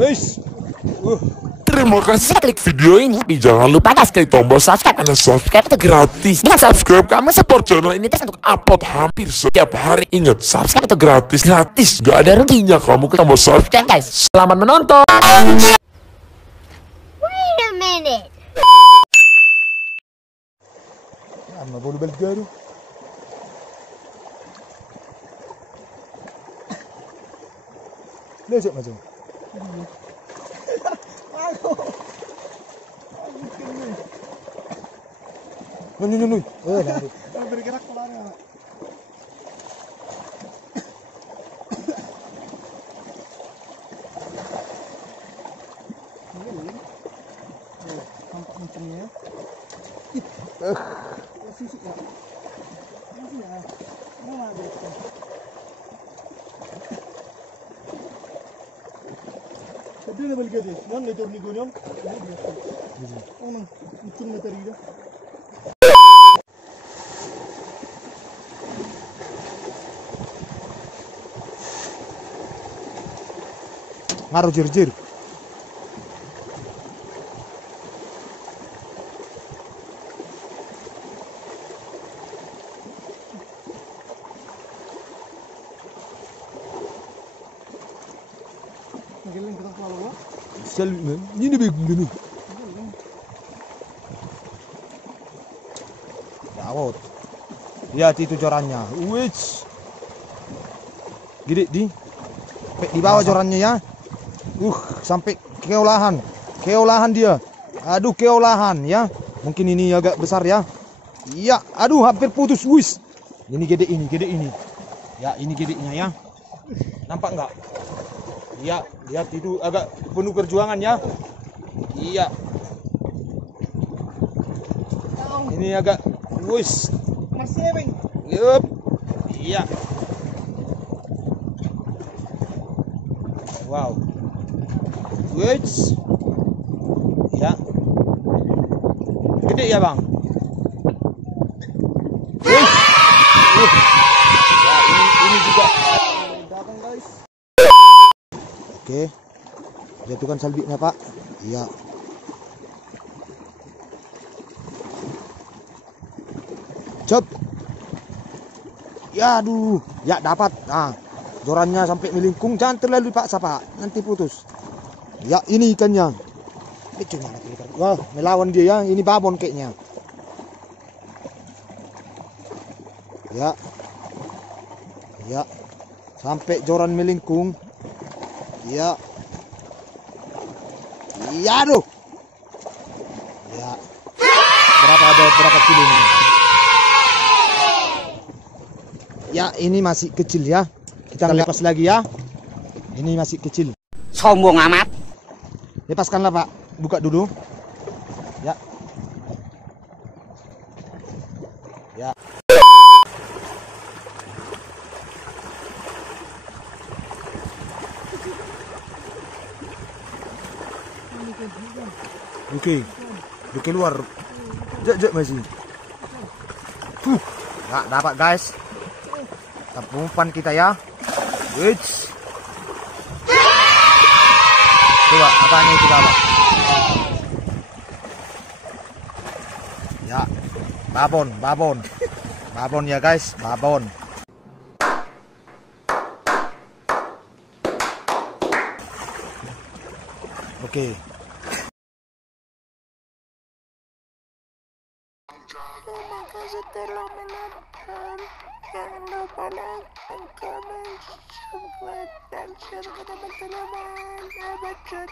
Wis. Terima kasih klik video ini. Tapi jangan lupa guys, klik tombol subscribe karena subscribe itu gratis. Dengan subscribe kamu support channel ini terus untuk upload hampir setiap hari. Ingat, subscribe itu gratis. Gratis, gak ada ruginya kamu klik tombol subscribe guys. Selamat menonton. Wait a minute. Amma bolu belgaru. Lejek macam. Nuy. Bergerak kemana? Tampak mencengnya. Sisik ya. Masih ya. Mana ada? Kedua level gede. Mana itu ni gonyom? Oh, mencengnya tadi dah. Ngaruh jir. Ngeling kita keluar. Sel ini begini. Dawot. Lihat itu jorannya. Wih. Gede di bawah jorannya ya. Sampai keolahan dia. Aduh, keolahan ya. Mungkin ini agak besar ya. Iya, aduh hampir putus. Wis. Ini gede ini. Ya, ini gedenya ya. Nampak enggak? Iya, lihat itu agak penuh perjuangan ya. Iya. Ini agak wis. Masih bang. Yup. Iya. Wow. Wits. Ya. Gede ya, Bang? Wits. Ya, ini juga. Datang, guys. Oke. Jatuhkan salbiknya, Pak. Iya. Cep. Ya, aduh. Ya, dapat. Nah, jorannya sampai melingkung. Jangan terlalu dipaksa, Pak. Nanti putus. Ya, ini ikannya. Wah, melawan dia ya. Ini babon kayaknya. Ya. Ya. Sampai joran melingkung. Ya. Ya, aduh. Ya. Berapa kilo ini? Ya, ini masih kecil ya. Kita lepas lagi ya. Ini masih kecil. Sombong amat. Lepaskanlah, Pak. Buka dulu. Ya. Ya. Oke. Oke, keluar. Jak masih. Ya, dapat guys. Umpan kita ya. Wits. Coba, apanya itu Bapak? Ya, babon ya guys, babon. Oke. Terima kasih telah menonton. Jangan lupa like, comment, subscribe, dan share ke teman-teman. Abad.